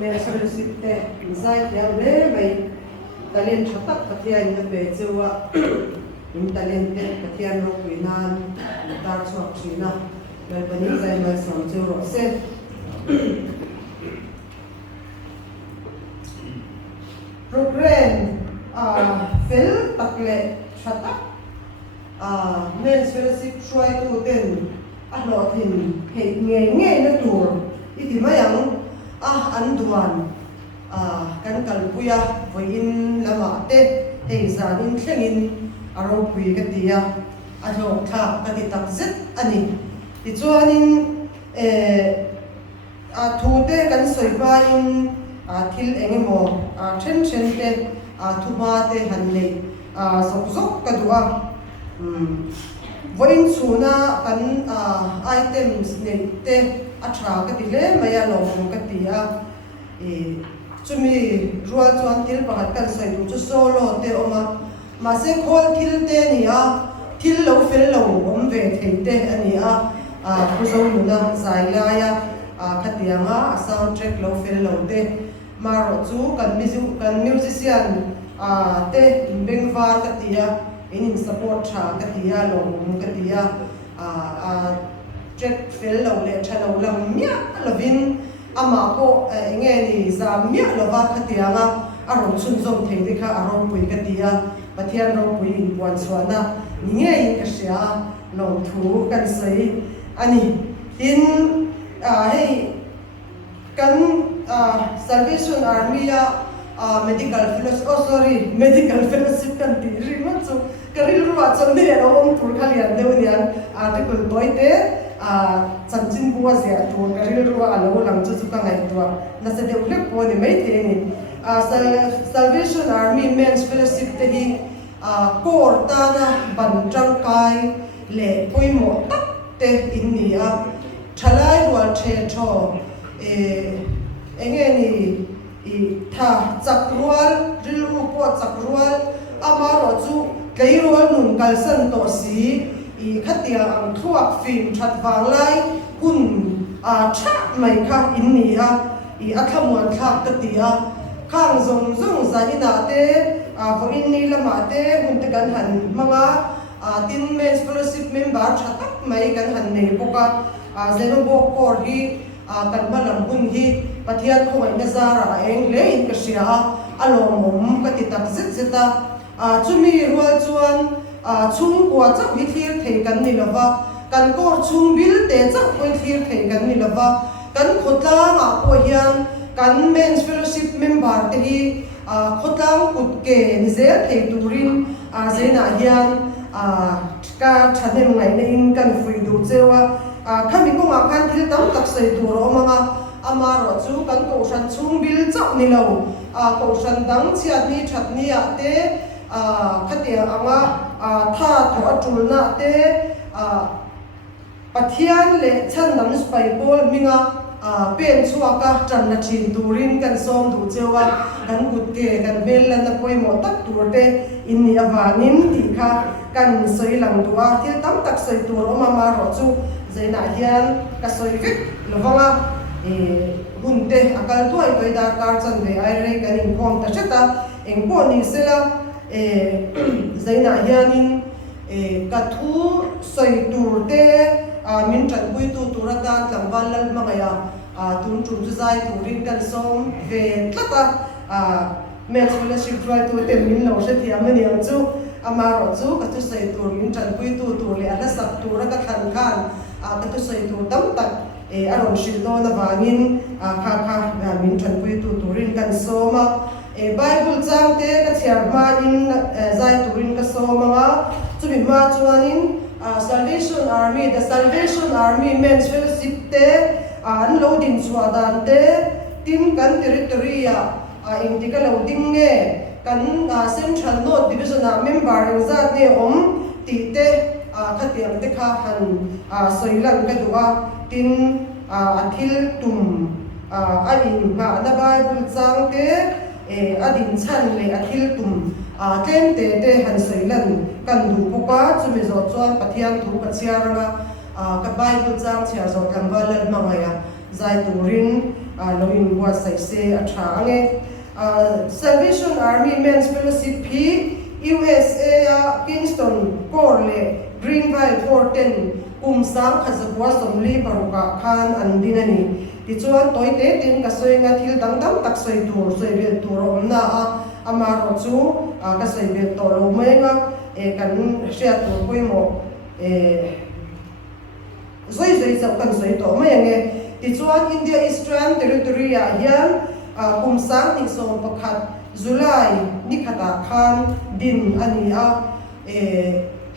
mentorship te zai yang le mai talent thatak pathian na pe chewa talent te pathian ro kuinan tar chok china le bani zai ma som chewa se program fel takle thatak mentorship try to ten a lot in he nge na tur iti mayang an duan kan kalpuya voin lama te hei zanin thlengin aro pui ka tia a lo tha ka ti tak zet ani ti chuanin thu te kan soipa in thil engemaw then te thuma te han nei zok ka duwa voin chuna kan items nei te a tha ka ti le maya lo ka tia chumi rual chuan thil pakhat kan soi tu chu solo te oma ma se khol thil te ni a thil lo fel lo om ve thei te ani a puzo muna zai la ya khatianga soundtrack lo fel lo te maro chu kan musician te bengwar ka tia in support tha ka tia lo ka tia track fel lo le thalo lam mia lovin ama ko nge ni za mia lova khatianga aron chun zom thei de kha aron pui ka tia pathian ro pui in puan suana nge in ka sia lo thu kan sei ani in hei kan Salvation Army ya medical fellowship kan ti ringa chu karil ruwa chon ne ro om tur khalian deunian article boite chanchin buwa zia tu karil ruwa alo lang chu ka ngai tu na se de ulek po ni mai the ni Salvation Army men's fellowship te hi kor ta na ban tang kai le poimo tak te in ni a thalai rual the tho enge ni tha chakrual rilru po chakrual amaro chu keirual nun kalsan to si khatia ang thuak film thatwang lai kun tha mai kha in ni a athamuan thak ka tia khang zong zaina te voin ni lama te hun te kan han manga tin men's fellowship member thatak mai kan han nei boka zero bo kor hi kan malam hun hi pathian ko ngai nazara eng le in ka sia alomom ka ti tak zet zeta chumi rual chuan chung kwa chak hi thir thei kan ni lova kan kor chung bil te chak poi thir thei kan ni lova kan khotlang ko hian kan men's fellowship member te hi khotlang kut ke ni zel thei turin zena hian ka thanem ngai ne in kan fui du chewa khami ko ma khan thil tam tak sei tur omanga amaro chu kan ko san chung bil chak ni lo ko san dang chiat ni that ni ate khatia anga tha tho atulna te pathian le chan nam spai bol minga pen chuaka tan na thin turin kan som du chewa kan kutte kan bel na poimo tak turte in ni awangin ti kha kan soi lang duwa thil tam tak soi tur oma maro chu zaina hian ka soi vek lovanga hunte akal tuai toi da kar chan ve ai re kan in khom ta chata eng po ni sela zaina hianin ka thu soi turte min tran pui tu turata tlangwal lal mangaya tun tun chu zai turin kan som ve tlata men's fellowship try to tem min lo she thi amani ang chu amaro chu ka tu sei tur min tran pui tu tur le ala sak tur ka than khan ka tu sei tur tam tak aron shil do na wangin kha min tran pui tu turin kan soma Bible chang te ka thiar ma in zai turin ka soma chu mi ma chuanin Salvation Army men's fellowship te an loading swadan te tin kan territory indika loading nge kan central north division member za ne om ti te khatiam te kha han soilan ka duwa tin athil tum in ma na Bible chang te adin chan le athil tum tlem te han soilan kan du poka chumi zo chuan pathian thu ka chiaranga ka Bible chang chia zo tlangwal mangaya zai turin lo in wa sai se a tha ange Salvation Army Men's Fellowship P USA Kingston Corle Greenville Porten sang khazapua somli paruka khan andinani tichuan toite tin ka soinga thil dangdang tak soi tur soi vel tur omna amaro chu ka soi vel to lo menga kan share tur poimo zoi chau kan soi to menge tichuan India Eastern Territory a hian sang ni som pakhat July ni khata khan din ani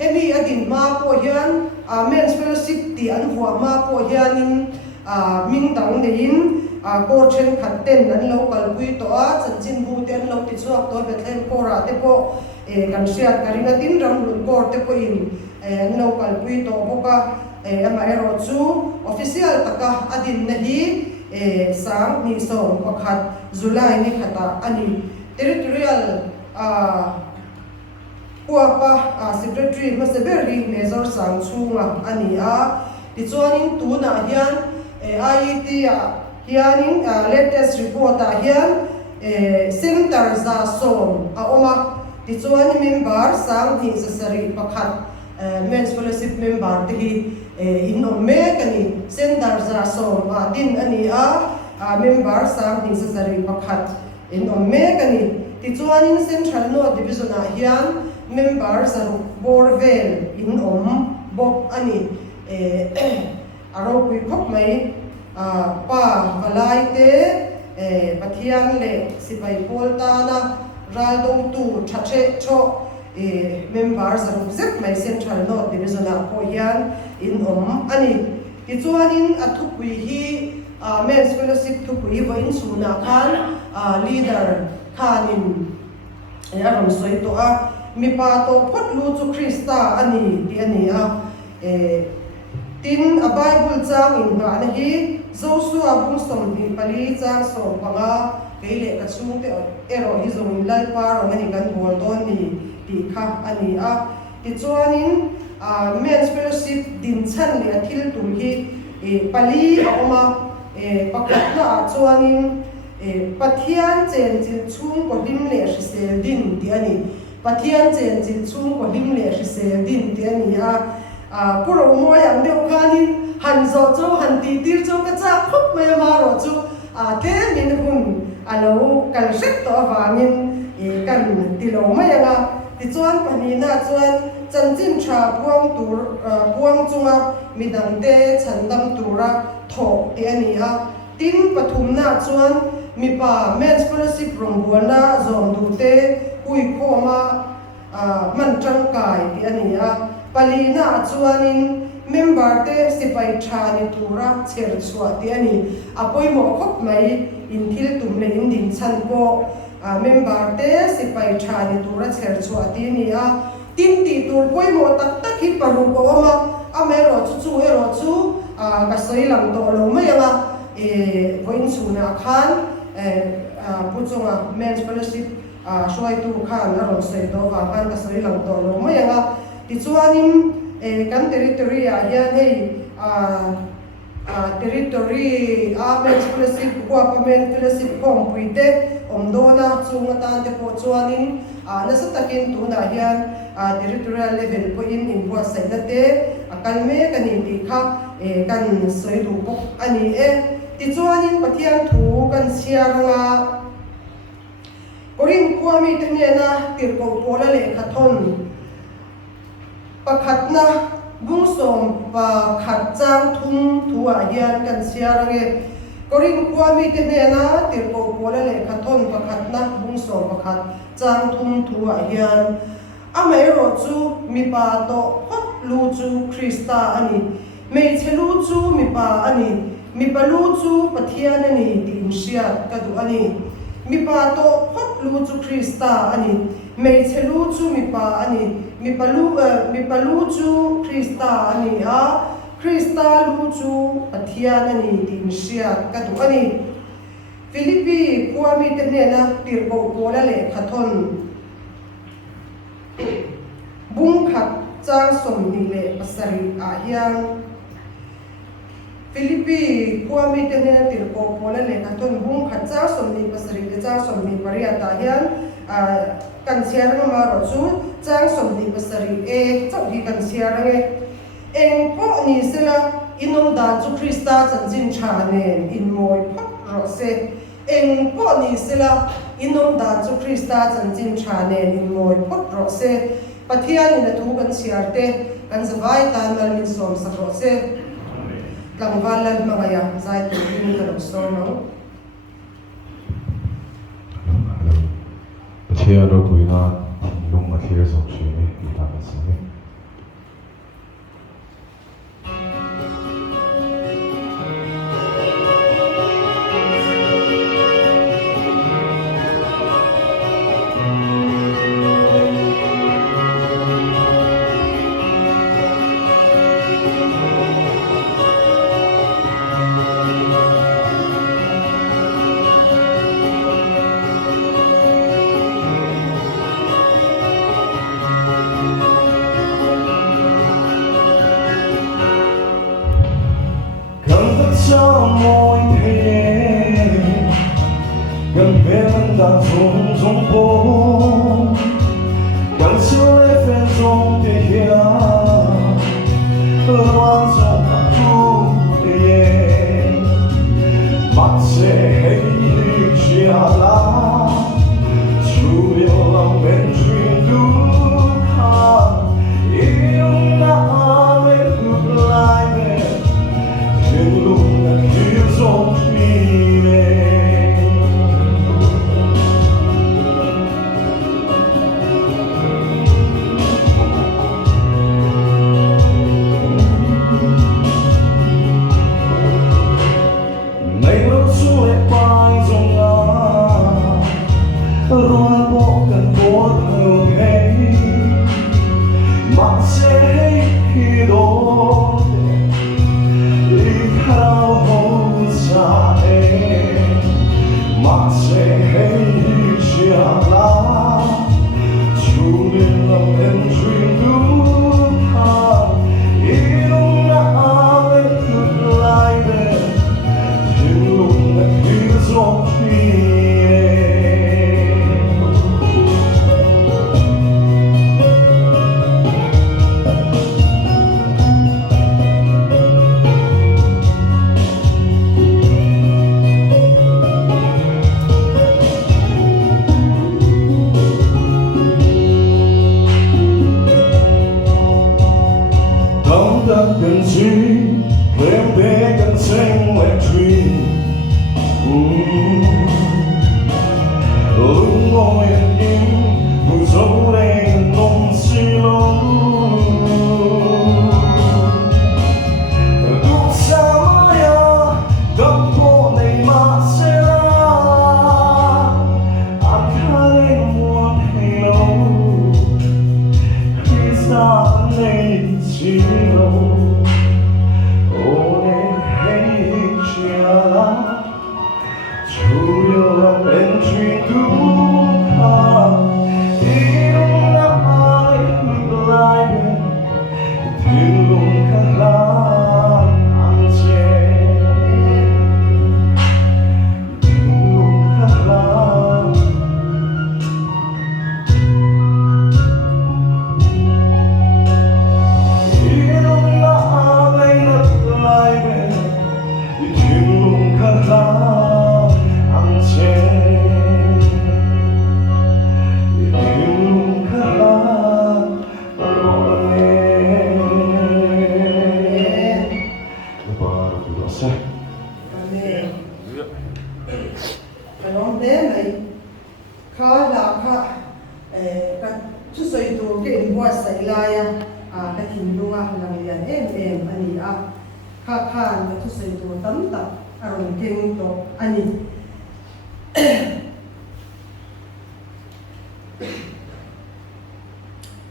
hemi adin ma po hian Men's Fellowship ti an huwa ma po hianin ming dang nein ko then khatten an lo kalpui to chanchin bu te an lo ti chuak to Bethlehem kora te po kan share karina tin ram lun kor te po in an lo kalpui to boka ama ero chu official taka adin na hi sang ni som pakhat July ni khata ani territorial Kuapa Secretary Masaberi Major Sang Chunga ani tichuanin tuna hian IET hianin latest report hian Center za som oma tichuan member sang ni sasari pakhat Men's Fellowship member te hi inom me kani Center za som din ani member sang ni sasari pakhat inom me kani tichuanin Central North Division hian member sa Borvel in Bob ani aro pui khop mai pa valai te pathian le sipai polta na raldo tu thathe cho member sa zek mai Central North Division a ko hian in ani tichuanin athupui hi Men's Fellowship thupui vo in suna khan leader khanin arom soi to mipa to photlu chu Krista ani ti ani tin a Bible chang in ba na hi Joshua bung som ni pali chang so panga keile ka chung te ero hi zong lai pa ro mani kan bol ton ni ti kha ani ti chuanin Men's Fellowship din chan le athil tum hi pali oma pakhat na chuanin pathian chen chin chung ko dim le sel din ti ani pathian chen chin chung ko dim le sel din ti ani puro mo yang deu khanin han zo chu han ti tir chu ka cha khop mai ma ro chu te min hun alo kal sek to awangin kan ti lo mai anga ti chuan panina chuan chanchin tha puang chunga midang te chandam tura tho ti ani tin pathumna chuan mipa Men's Fellowship rongbuana zom du te ui khoma man tangkai ti ani palina chuanin member te sipai thani tura cher chua ti ani apoimo khop mai in thil tum le in din chan po member te sipai thani tura cher chua ti ni tin ti tur poimo tak tak hi paru ko ma amero chu ero chu ka soi lam to lo mai anga voin suna khan puchunga Men's Fellowship shoi tu khan aron sei do wa khan ka soi lam to lo mai anga tichuanin kan territory hian hei territory Men's Fellowship Kuapa Men's Fellowship kom puite omdona chunga tan te po chuanin nasa takin tuna hian territorial level po in buat sai na te kalme kanin ti kha kan soi du pok ani tichuanin pathian thu kan siaranga korin kuami tenena tirko pola le khathon pakhatna bungsom pakhat chang thum thua hian kan siarange korin kuami tenena tirko pola le khathon pakhatna bungsom pakhat chang thum thua hian amero chu mipa to hot lu chu Krista ani mei chelu chu mipa ani mipalu chu pathian ani tin sia kadu ani mipa to hot lu chu Krista ani mei chelu chu mipa ani mipalu chu Krista ani Krista lu chu pathian ani tin sia kadu ani Philippi kuami tenena tirbo pola le khathon bung khat chang som ni le pasari hian Philippines Kwame Tenen Tilko Pola le Katon Bung Khatsar Somni Pasari le Char Somni Pariata hian kan siarang maro chu chang somni pasari e chawhi kan siarang eng po ni sela inom da chu Krista chanchin thane in moi phak ro se eng po ni sela inom da chu Krista chanchin thane in moi phak ro se pathian in thu kan siarte kan zawai tan mal min som sak ro se tlangwalan mangaya zai tu min ka ro so no Tiada puina lung akhir sokshi ni kita kasih. Cho môi thế gần bên đang rung rung phố gần xưa lấy phen rung thì here loan rung thu để mắt sẽ hay chia lá chú yêu lòng bên truyền đúng ha yêu đã lên ngược lại về thiên lúc Don't mean it. Ngày lâu xuống lại bay dòng ngã, rồi bỏ cần cố thở hay, mắt sẽ khi đó đi khao mắt sẽ hay chia lá chú lên lòng em truyền đúng ha yêu đã lên ngược lại về thiên lúc đã khi gió phi cần chi em bé cần xanh lại truy lưng ngồi im vùng dấu đen nông xì lông đúc xa maya gấp bộ này mà sẽ là ăn khai muôn hay lâu khi xa này chỉ lâu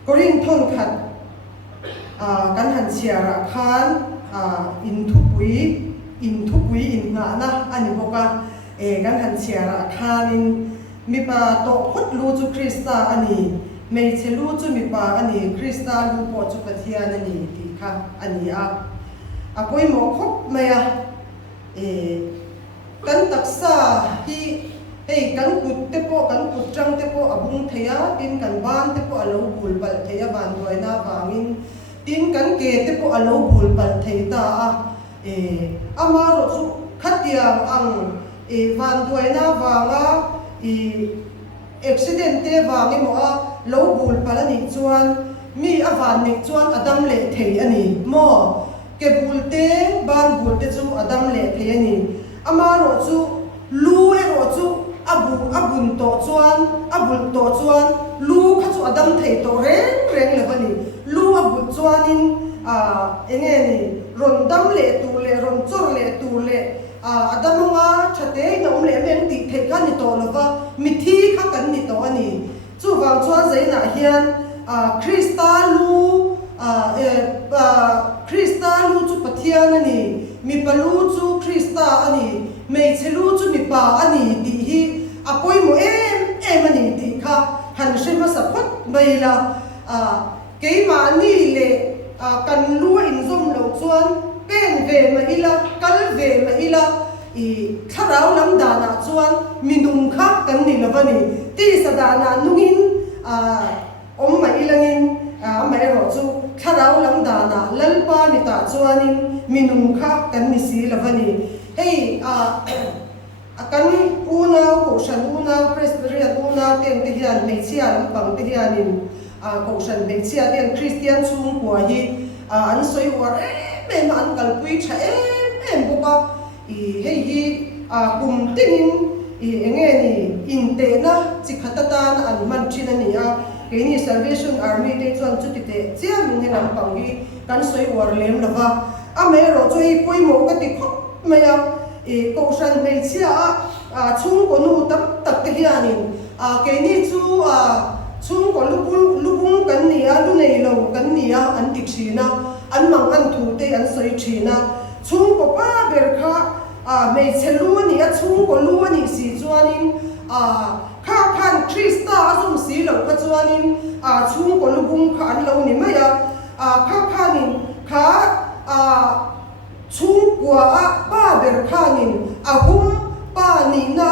Korin thon khat kan han chiara khan in thupui in nga na ani boka kan han chiara khan in mipa to khut lu chu Krista ani mei chelu chu mipa ani Krista lu po chu pathian ani ti kha ani a poi mo khop maya kan taksa hi hey kan kut te po kan kut trăng te po abung theya tin kan ban te po alo bul bal theya ban roi na wangin tin kan ke te po alo bul bal thei ta amaro chu khatiang ang van roi na wanga accident te wangi mo a lo bul pal ani chuan mi avan ni chuan adam le thei ani mo ke bul te ban bul te chu adam le thei ani amaro chu lu ero chu abun to chuan abul to chuan lu kha chu adam thei to reng le bani lu abul chuanin enge ni ron dam le tu le ron chor le tu le adam nga thate nom le men ti thei kha ni to lova mi thi kha kan ni to ani chu wang chuan zaina hian krista lu chu pathian ani mi palu chu krista ani mei chelu chu mi pa ani ti hi apoi mo em ani ti kha han shema sa phot maila keima ni le kan lu in zom lo chuan pen ve ma ila kal ve ma ila tharau lam dana chuan minung kha kan ni lovani ti sadana nungin om ma ilangin mai ro chu tharau lam dana lalpa ni ta chuanin minung kha kan ni si lovani hey kan una ko shan una presbyterian una ten te hian mei chia lam pang te hianin ko shan mei chia ten christian chung kwa hi an soi war em an kalpui tha em boka hi kum tin enge ni inte na chikhatata na an man thina ni ni Salvation Army te chuan chuti te chiam ni lam pang hi kan soi war lem lova me ro choi poi mo ka ti khop maya ko shan mei chia chung ko nu tak te hianin ke ni chu chung ko lubung kan ni lu nei lo kan ni an ti thina an mang an thu te an soi thina chung ko pa ber kha mei chelu ni chung ko lu ni si chuanin kha khan krista azum si lo kha chuanin chung ko lubung kha an lo ni maya kha khanin kha chung kwa pa ber khanin ahum pa ni na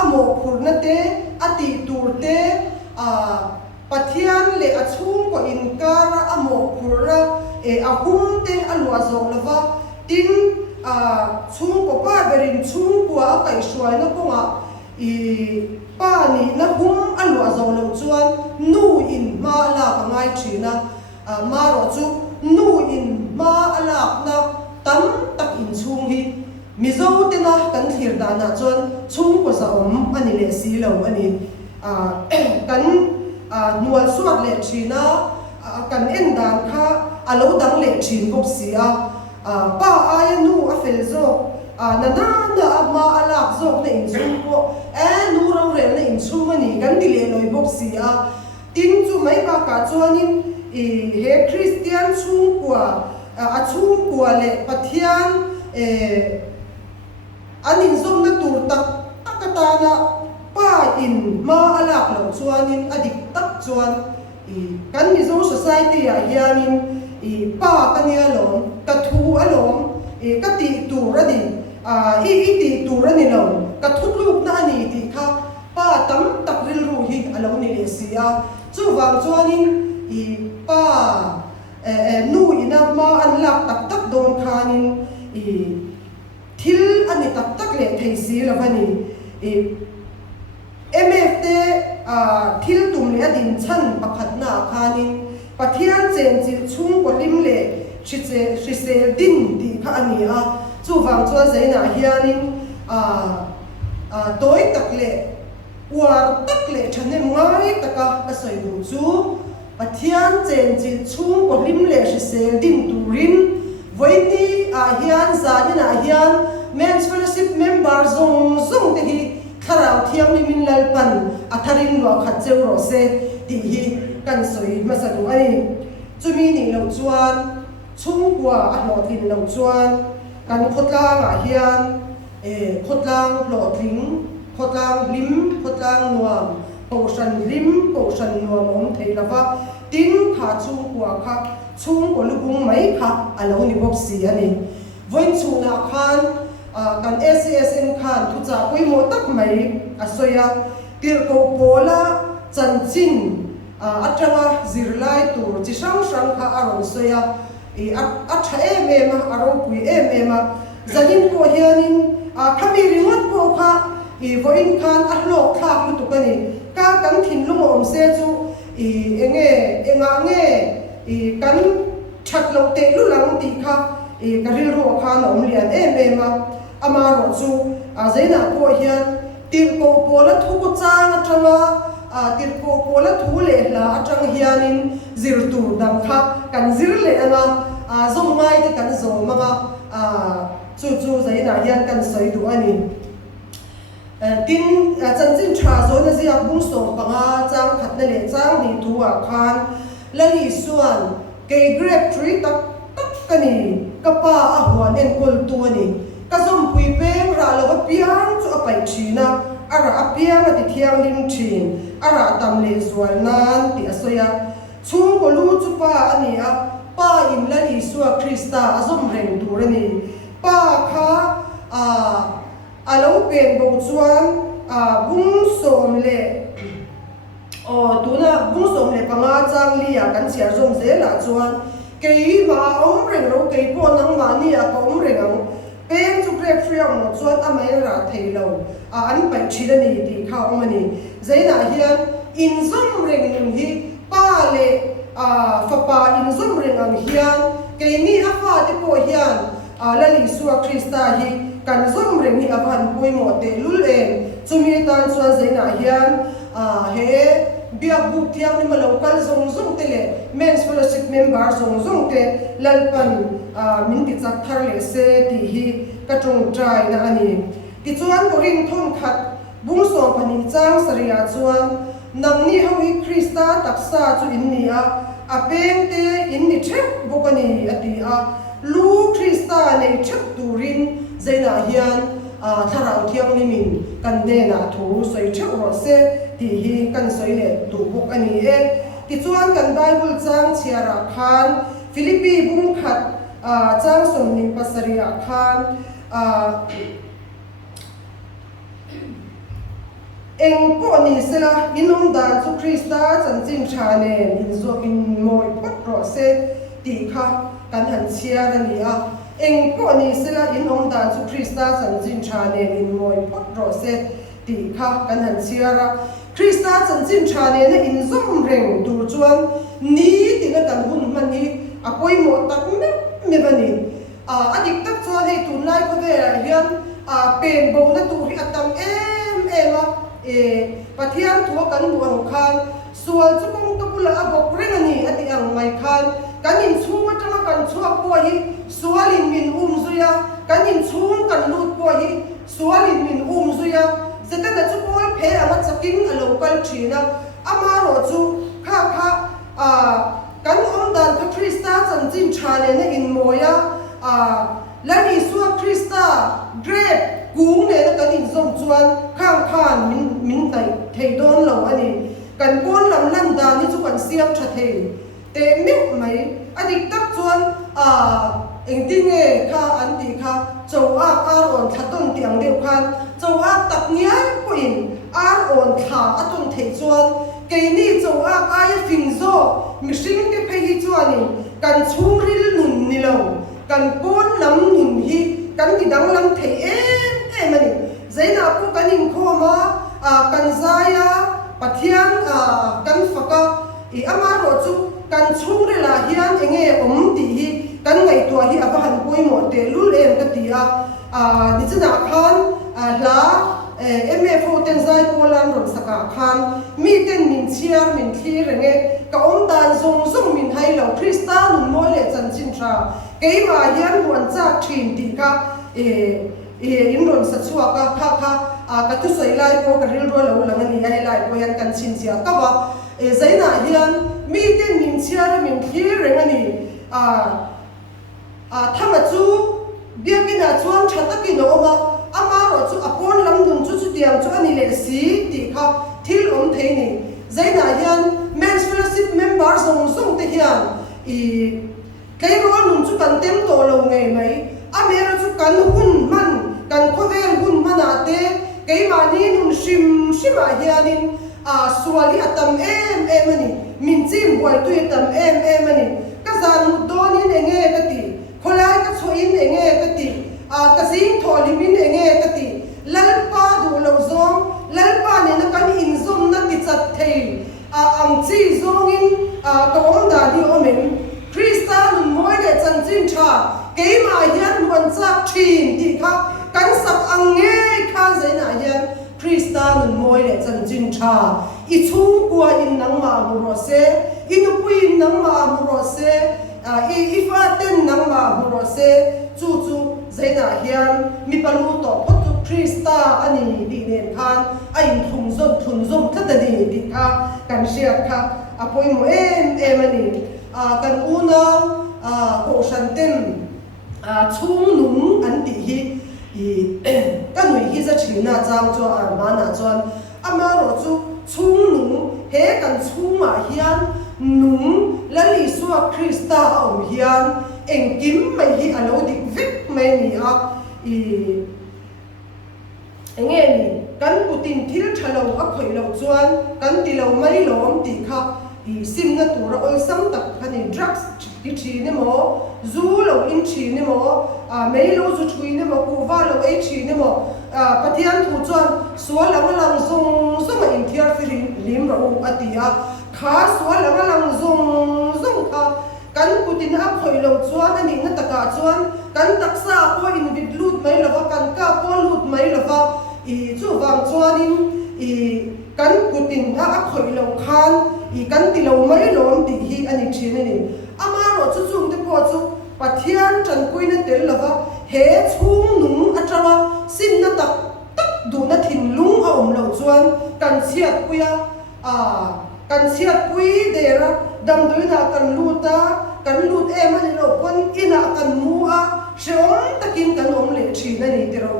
amo phurna te ati tur te pathian le achung ko inkara amo phurra ahum te alwa zo lova tin chung ko pa berin chung kwa kai shwai na konga pa ni na hum alwa zo lo chuan nu in ma la ka ngai thina ma ro chu nu in ma ala na tam tak in chung hi mizo te na kan thir da na chuan chung ko za om ani le si lo ani kan nual suat le thina kan en dan kha alo dang le thin bok sia pa ai nu a fel zo na ma alak zo na in chung ko nu rong re na in chung ani kan di le loi bok sia tin chu mai ba ka chuanin he christian chung kwa chung kwa le pathian anin zom na tur tak takata na pa in ma alak lo chuanin adik tak chuan kan ni zo society hianin pa kania lom ka thu alom ka ti tur ani ti tur ani lo ka thutluk na ani ti kha pa tam tak ril ru hi alo ni le sia chu wang chuanin pa nu ina ma an lak tak tak don khanin thil ani tak tak le thei si lovani mf te thil tum le adin chan pakhat na khanin pathian chen chil chung ko lim le hrisel din ti kha ani chu wang chua zaina hianin toy tak le war tak le thane ngai taka asoi du chu pathian chen chil chung ko lim le hrisel din turin voini hian zanina hian men's fellowship member zong te hi tharau thiam ni min lalpan atharin lo khat cheu ro se ti hi kan soi masanu ani chumi ni lo chuan chung kwa a hlotlin lo chuan kan khotlang hian khotlang hlotling khotlang lim khotlang nuam poshan lim poshan nuam om theilava tin kha chung kwa kha chung ko lubung mai kha alo ni bok si ani voin chuna khan kan SCSM khan thu cha pui mo tak mai asoya tir ko pola chanchin atanga zirlai tur chi sang sang kha aron soya a tha em aro pui em zanin ko hianin khami ringot ko kha voin khan a hlok thak lu tukani ka kan thin lungom se chu enga kan chat lo te lu lang ti kha karil ro khan om lian em ama ro chu zaina ko hian tir ko pola thu ko chang atanga tir ko pola thu le la atang hianin zir tur dam kha kan zir le ana zong mai te kan zo manga chu zaina hian kan soi du ani tin chanchin tha zo na zia bung song panga chang khat na le chang ni thuwa khan lali suan ke grape tree tak kani kapa a huan en kol tu ani ka zom pui peng ra lo piang chu apai thina ara apiang ati thiang lim thin ara tam le zual nan ti asoya chung ko lu chu pa ani a pa im lali suwa krista azom reng tur ani pa kha alo pen bo chuan bung som le tuna bung som le panga chang lia kan chiar zom zela chuan kei ma om reng ro kei po nang ma ni a ko om reng ang pen chu grep free ang no chuan amai ra theilo an pai thila ni ti kha om ani zaina hian in zom reng hi pa le fa pa in zom reng ang hian kei ni a fa te po hian lali suwa krista hi kan zom reng hi avan pui mo te lul en chumi tan chuan zaina hian he bia buk tiang ni ma local zong te le men's fellowship member zong te lalpan min ti chak thar le se ti hi ka tong trai na ani ti chuan ko ring thon khat bung som pani chang saria chuan nang ni ho hi krista taksa chu in ni a peng te in ni thek bokani ati lu krista nei thek turin zaina hian tharau thiang ni min kan de na thu soi theu ro se ti hi kan soi le tu buk ani ti chuan kan bible chang chiara khan Philippi bung khat chang som ni pasaria khan eng po ni sela inum dan chu krista chanchin thane in zo in moi pot ro se ti kha kan han chiar ani eng po ni sela inum dan chu krista chanchin thane in moi pot ro se ti kha kan han chiara krista chanchin thane na in zom reng tur chuan ni tinga kan hun man hi apoi mo tak me bani adik tak chuan hei tun lai ko ve hian pen bo na tur hi atam em pathian thu kan buang khan sual chu kong to pula abok reng ani ati ang mai khan kanin chunga tanga kan chuak po hi sualin min zuya kanin chung kan lut po hi sualin min zuya zeta na chu pol phe anga chakin a local thina ama ro chu kha kan om dan ka krista chanchin thane na in moya lani suwa krista grape kung ne na kanin zom chuan khan min tai thei don lo ani kan pon lam lan da ni chu kan siam tha thei te mi mai adik tak chuan engtinge kha anti kha chowa ar on thaton tiang deu khan chowa tak nia ko in ar on tha aton thei chuan ke ni chowa ai fingzo mishing te phei chuan kan churil nun ni lo kan pon lam nun hi kan ki dang lam thei em ani zaina ku kanin khoma kan zaya pathian kan faka ama ro chu kan chungre la hian enge om ti hi kan ngai to hi abahan poi mo te lul em ka ti ni chana khan la MFO ten zai polan ron saka khan mi ten min chiar min thi renge ka om dan zong min hai lo krista nun mo le chan chin tha kei ma hian huan cha thin ti ka in ron sa chua ka kha ka tu soi lai ko ka ril ro lo lang ani ai lai ko yan kan chin sia ka ba zaina hian mi ten min chiar min thi reng ani thama chu biakina chuan thataki no ma ama ro chu apon lam nun chu tiang chu ani le si ti kha thil om thei ni zaina hian men's fellowship members zong te hian cái đó nung chú cần tem tổ lâu ngày mấy Amera chú cần hun man cần có vẻ hun man à thế cái mà đi nung sim sim à hianin suali atam em ani min chim boy tu atam em ani ka zan mu donin enge ka ti kholai ka choin enge ka ti ka zing tholimin enge ka ti lalpa du lo zong lalpa ne na kan in zom na ti chat thei ang chi zong in ka om da di omen Christian moi le chan chin tha ke ma hian luan chak thin ti kha kan sak ang nge kha zaina hian Christian moi le chan chin tha I chung kwa in nang ma mu ro se inupui nang ma mu ro se I fa ten nang ma mu ro se chu zaina hian mi palu to photu Krista ani di nen khan in thung zom thata di ti kha kan sia kha apoi mo em ani kan una ko shantem chung nung an ti hi kan noi hi za thina chang cho ma na chuan ama ro chu chung nung he kan chung ma hian nung lali suwa Krista om hian engkim mai hi alo dik vek mai ni a enge ni kan putin thil thalo a khoi lo chuan kan ti lo mai lom ti kha sim na tura ol sam tak khani drugs ti thi ne mo zu lo in thi ne mo mai lo zu thui ne mo ku va lo e thi ne mo pathian thu chuan sual lang zong ma in thiar fi lim ro atia kha sual lang zong kha kan putin a khoi lo chuan ani na taka chuan kan taksa ko in bit lut mai lo kan ka ko lut mai lo chu wang chuan in kan putin a khoi lo khan kan ti lo mai lom ti hi ani thine ni ama ro chu chung te po chu pathian chan kuin na tel lova he chung nung atrawa sim na tak du na thin lung a om lo chuan kan chiat puya kan chiat pui dera dam duina kan lut em ani lo pon ina kan mu a sheom takin kan om le thina ni te ro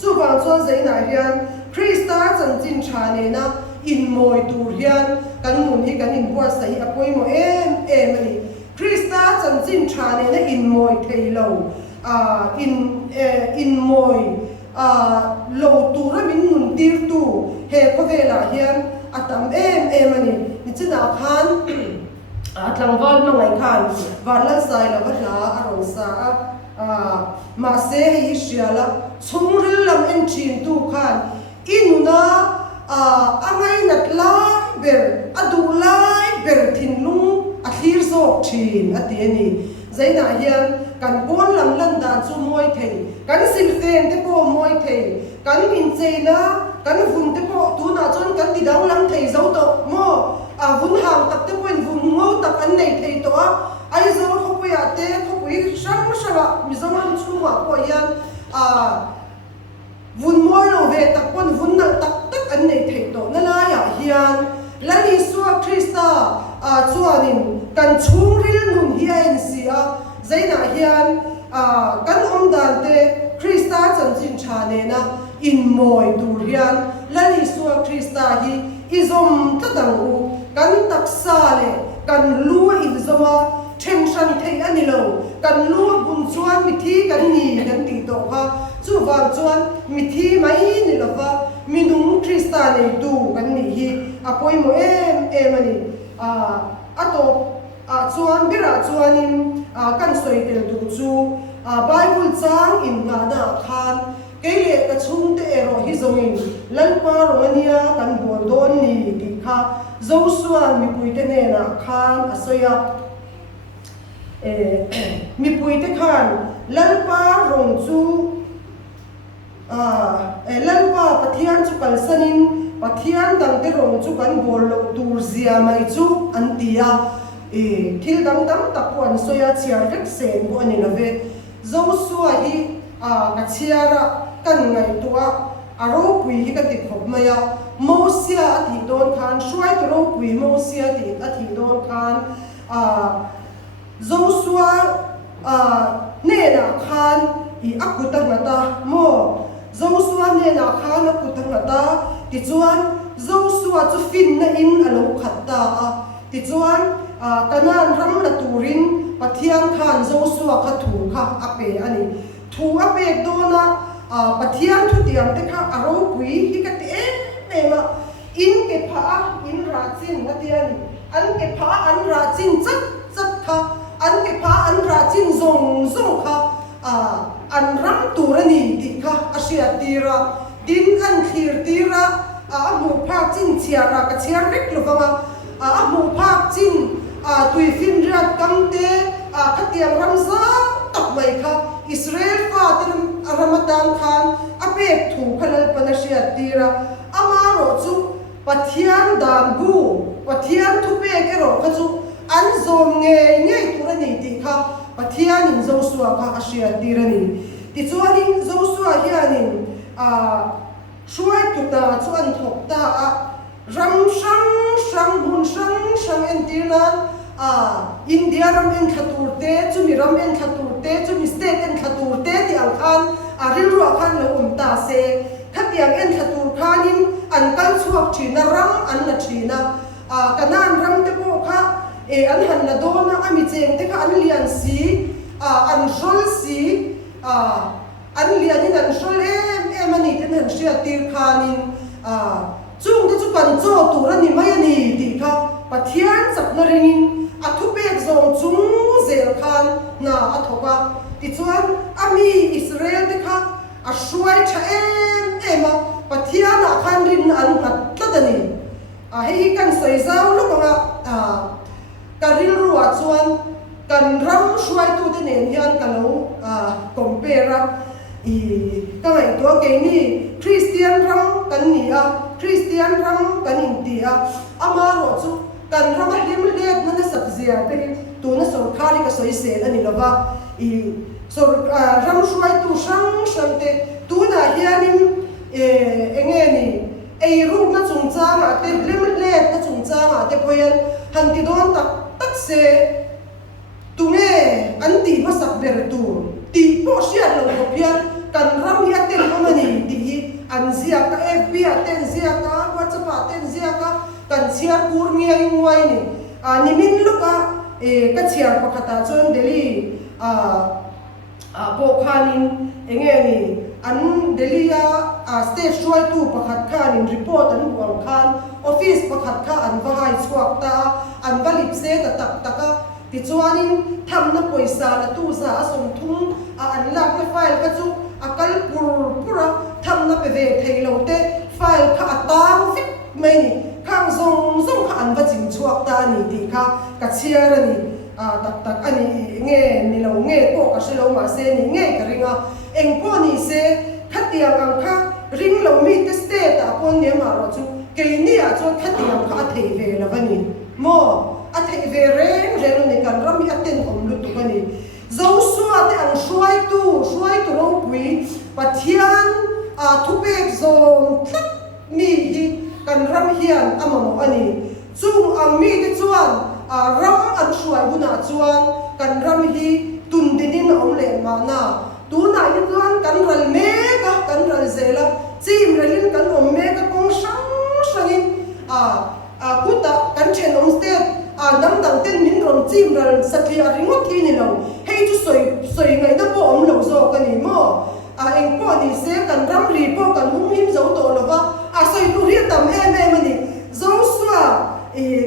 chu wang chuan zaina hian Krista chan chin thane na in moi tur hian kan nun hi kan in buat sai apoi mo em ani Krista chan chin thane na in moi theilo in moi lo tur min nun tir tu he ko vela hian atam em ani ni china khan atlang wal ma ngai khan wala sai la wala aron sa ma se hi shiala chungril lam en chin tu khan inuna amai nat lai ber adu lai ber thin lung a thir zok thin atiani zaina hian kan bon lam lan dan chu moi thei kan sil fen te po moi thei kan min cheina kan vun te po tu na chon kan ti dang lam thei zo to mo vun hang tak te point vun ngo tak an nei thei to ai zo khopui ate khopui sham shawa mi zo lam chu ma ko yan vun moi lo ve tak pon vun na tak tak an nei thei to na la ya hian lali suwa Krista chuanin kan chung ril nun hi en sia zaina hian kan om dan te Krista chan chin thane na in moi dur hian lali suwa Krista hi izom tadang u kan taksa le kan lu in zoma tension thei ani lo kan lu bun chuan mi thi kan ni kan ti to kha chu wang chuan mi thi mai ni lova minung Krista nei tu kan ni hi apoi mo em ani ato chuan bira chuanin kan soitel tu chu Bible chang in nga na khan keile ka chung te ero hi zongin lalpa romania kan bol don ni ti kha Joshua mi puite ne na khan asoya mi puite khan lalpa rong chu lalpa pathian chu kalsanin pathian dang te rong chu kan bol lo tur zia mai chu antia thil dang tam takwan soya chiar rek sen bo ani love Joshua hi ka chiara kan ngai tua aro pui hi ka ti khop maya Mosia athi don khan shwai to ro pui Mosia ti athi don khan Joshua ne na khan I akutang nata mo Joshua ne na khan akutang nata ti chuan Joshua chu fin na in alo khatta ti chuan kanan ram na turin ปัทยังขันโจสัวขัดถูค่ะอเปอันนี้ถูอเปโดนะปัทยังทุเตียมเด็กค่ะอารมณ์ปุยฮิกติเอ็มอินเก็บผ้าอินราจินนัดเดียนอันเก็บผ้าอันราจินจัดค่ะอันเก็บผ้าอันราจินซงค่ะอันรำตัวนี่ติค่ะอาเซียตีระดินอันขีร์ตีระหมู่ภาคจินเชียระกับเชียร์เล็กหรือเปล่าหมู่ภาคจินตุยฟินรัดกังเตขัดเตียงรำซาตักไว้ค่ะอิสราเอลฟาติรามดานขันอเปกถูกขลังปนเชียตีระอามาโรจุปัทยังดานบูปัทยังทุเปกเอโรขจุอันโซมเงยตัวนี่ติค่ะปัทยังนินโจสัวค่ะอาเซียตีระนี่ติจวนนินโจสัวเฮียนินช่วยตุตาชวนถกตารำชังบุญชังเอ็นตีนันอินเดียรำเอ็นขัดตูเตจุมีรำเอ็นขัดตูเตจุมีสเตทเอ็นขัดตูเตที่อังคันริลรัวคันเลยตาเซขัดยังเอ็นขัดตูคันินอันกันสวกชีนรำอันละชีนะกันนั่นรำเตโปค่ะอันหันละโดนะอามิเจงเตค่ะอันเลียนสีอันชลสีอันเลียนนี่นั่นชลมันนี่ที่นั่นเชียตีร์คานินจุงที่จุกันโจตัวนี่ไม่นี่ดีค่ะปัทยันจับนรินินทุเบกซงจุงเซลคานนาทว่าที่จวนอามีอิสราเอลเด็กค่ะช่วยเชมาปัทยันคันรินอันกัดตัดนี่ให้กันใส่เจ้าลูกว่าการริลรัวจวนกันรำช่วยตัวเด่นยันกันเราคอมเพลย์ก็ไงตัวเก่งนี่คริสเตียนรำกันนี่คริสเตียนรำกันอินเดียอามาโรจุกันรำลิมเล็ดนั่นสักเสียเป็นตัวนั่นสุรคาริกสวยเสียอันนี้ละว่าสุรรำช่วยตัวช่างเตตัวน่ะเฮียนิมเงี้ยนี่รูปนั่นจุงจ้างเตลิมเล็ดนั่นจุงจ้างเตพยันหันติโดนตักเสตัวเงี้ยอันตีมาสักเบรตูตีโปเชียนลงกับยันกันรำยัดเต็มมันนี่ตีอันเสียกับFBIเต็มเสียกับวัชปะเต็มเสียกับกันเชียร์กูร์เมียงไว้นี่นิมินลูกก็เชียร์ปกติจนเดลี่โปคานินเงี้ยนี่อันเดลี่สเตจช่วยตู้ปกติข้านินรีพอร์ตอันหวังคันออฟฟิศปกติข้าอันว่าให้สวกตาอันว่าลิบเซตตักติจวนนินทำนับปอยสาละตู้สาส่งทุ่งอันลักไฟล์ก็จุกัลปุระทำนับไปเวทให้เราเตะไฟล์ข้าตามฟิตไม่นี่ข้างทรงข้าอันว่าจิงชวกตานี่ดีค่ะกัดเชียร์นี่ตักอันนี้เงี้ยนี่เราเงี้ยพวกกัดเรามาเซนี่เงี้ยกระริงเองพวกนี้เซขัดเตียงอังค่ะริงเรามีเตสเตตาคนเนี่ยมาเราจูเกย์นี่จนขัดเตียงข้าเทเวแล้ววันนี้โมอัฐเวเรงในการรำมีอัตเต็นอมลุตุกันนี่เจ้าสัวแต่อังช่วยตัวเราปุยปัทยันทุเบกโซมทัดมีกันรำเฮียนอามาโมอันนี้จุงอังมีที่จวนรำอันช่วยบุญจวนกันรำฮีตุนดินินอมเลมานาตัวนายจวนกันรัลเมกะกันรัลเซลจีมรัลินกันอมเมกะกงชังอินกุตะกันเชนอมสเตทน้ำดังเต้นมินรอนจีมรัลสักทีริงวัดที่นี่เราให้จุสวยไงนะพวกอมเหลวโซกันนี่มั่วเองพวกนี้เสียกันรำรีพวกกันหุ้มหิมเจ้าตัวหรอวะสวยตัวเรียกตามมันนี่เจ้าสัว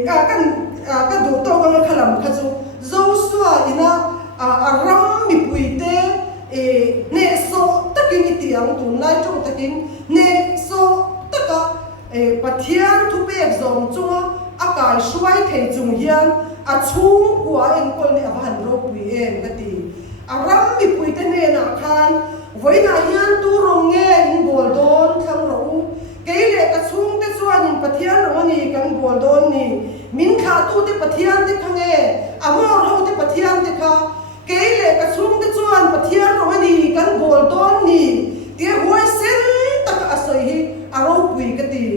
กันดูโตกันขลังขจูเจ้าสัวอินะรำมีปุยเตเนโซตะกินอิติยังตุนนายจงตะกินเนโซตะกะปัทยันทุเบกซงจัวอากาศช่วยเทจุงยันชุ่มกว่าเองคนเนี่ยพันโรปุยเองก็ดีรำมีปุยเตเนนักขันไว้นายันตูรงเงินบอลโดนทั้งเราเกลี่ยกระชุ่มเตจวนปัทยันเรานี่กันบอลโดนนี่มินขาตูเตปัทยันเตขังมอเราเตปัทยันเตขาเกลี่ยกระชุ่มเตจวนปัทยันเรานี่กันบอลโดนนี่เดี๋ยวหัวเส้นตะกะสวยเราปุยก็ดี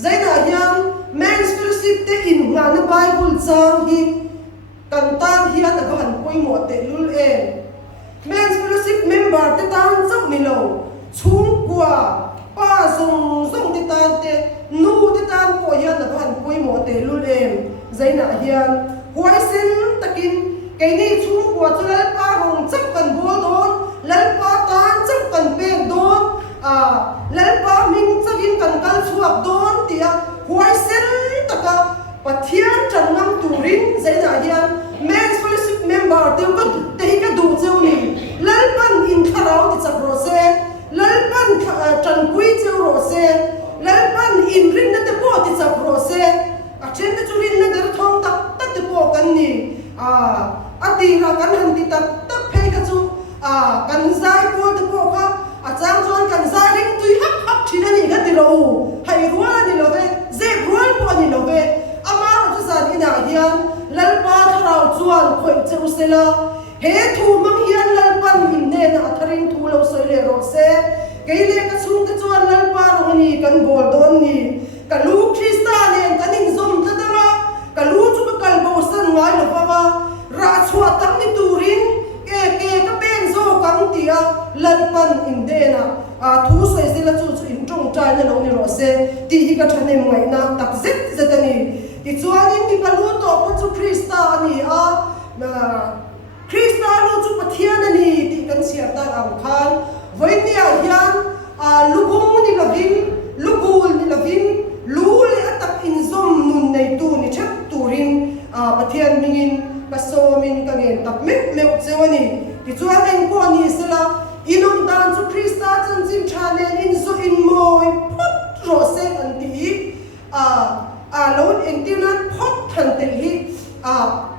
ใจนายันแมนสเปรสิตเตอินงานไบเบิลจางฮีกันตานฮีอันก็หันปุยหมดเตลุลแมนสเปรสิตเมมเบอร์เตตานจับมิโลชุ่มกว่าป้าส่งเตตานเตนูเตตานปอยยันก็หันปุยหมดเตลุลใจนายันหัวเส้นตะกินเก cái này chung của cho lal pa hồng chắc cần bố đón lal pa tan chắc cần bê đón lal pa mình chắc in cần cal chuộc đón tia huai sen taka pathian trần ngam turin dễ na hian men's fellowship member tiêu có te ka du cheu ni lal pan in kharau ti chak ro se lal pan trần quý cheu ro se lal pan in rin na te po ti chak ro se a chen te churin na der thong tak tak te po kan ni ati ra kan han ti tak tak phei ka chu kan zai po te po kha chang chuan kan zai ring tui hak hak thina ni ka ti ro hai rual ni lo ve ze rual po ni lo ve amaro chu san ina hian lal pa tharau chuan khoi cheu sela he thu mang hian lal pan min ne na tharin thu lo soi le ro se keile ka chung te chuan lal pa ro ni kan bol don ni ka lu krista len kan in zom ta dara ka lu chu ka kal bo san ngai lo pa ra chua tam ni turin ke ka pen zo kang tia lal pan in de na thu soi sela chu chu in tong trai na lo ni ro se ti hi ka thane ngai na tak zet zetani ti chuan in mi ka lu to ko chu krista ani krista lu chu pathian ani ti kan sia ta am khan voinia hian lubung ni lovin lubul ni lovin lu le atak in zom nun nei tu ni thep turin pathian mingin ka somin ka ngen tak mek meu chewani ti chuan eng po ni sela inum dan chu krista chan chin thalen in zo in moi phot ro se an ti lo eng ti nan phot than te hi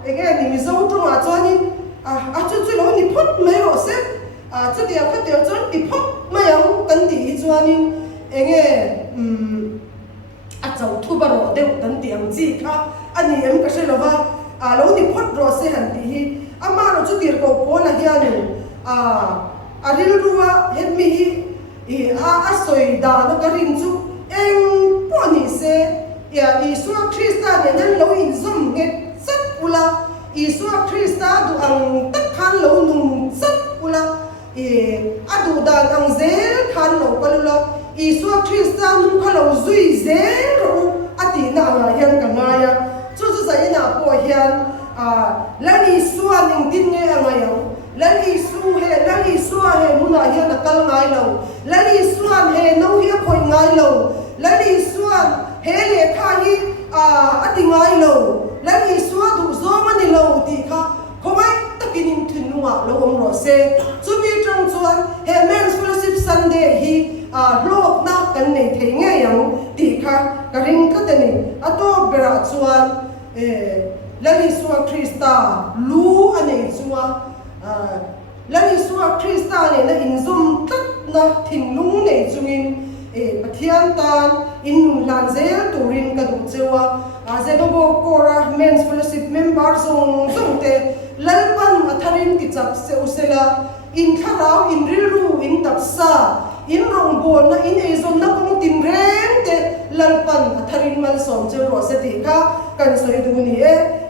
ege ni mi zo tu ma chuanin chu lo ni phot mai ro se chu dia kha tel chon ti phot mai ang kan ti chuanin enge chau thu ba ro deu kan ti ang chi kha ani em ka se lova lo ni phot ro se han ti hi ama ro chu tir ko po na hian aril ruwa het mi hi soi da no ka rin chu eng po ni se ya Isu Krista ne nan lo in zum nge sat ula Isu Krista du ang tak khan lo nung sat ula adu dan ang zel khan lo palula Isu Krista nung kha lo zui zel ro ati na nga hian ka nga ya chu chu sai na po hian lan Isu ning tin nge anga yo lan Isu he muna hian na kal ngai lo lan Isu he no hi khoi ngai lo lan Isu hele kha hi ati ngai lo lan Isu du zo mani lo ti kha khomai takinim thinua lo om ro se chumi tang chuan he men's fellowship Sunday hi blog na kan nei thei nge yang ti kha ka ring ka te ni ato bera chuan lan Isu Krista lu anei chuwa lan Isu Krista ne na inzum tat na thinlung nei chungin pathian tan in nun lan zel turin ka du chewa zebabo kora men's fellowship member zong te lalpan atharin ti chap se usela in kharau in rilru in tapsa in rong bol na in ezon na kong tin reng te lalpan atharin mal som che ro se ti ka kan soi du ni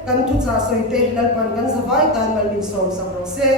kan tu cha soi te lalpan kan savai tan mal min som sam ro se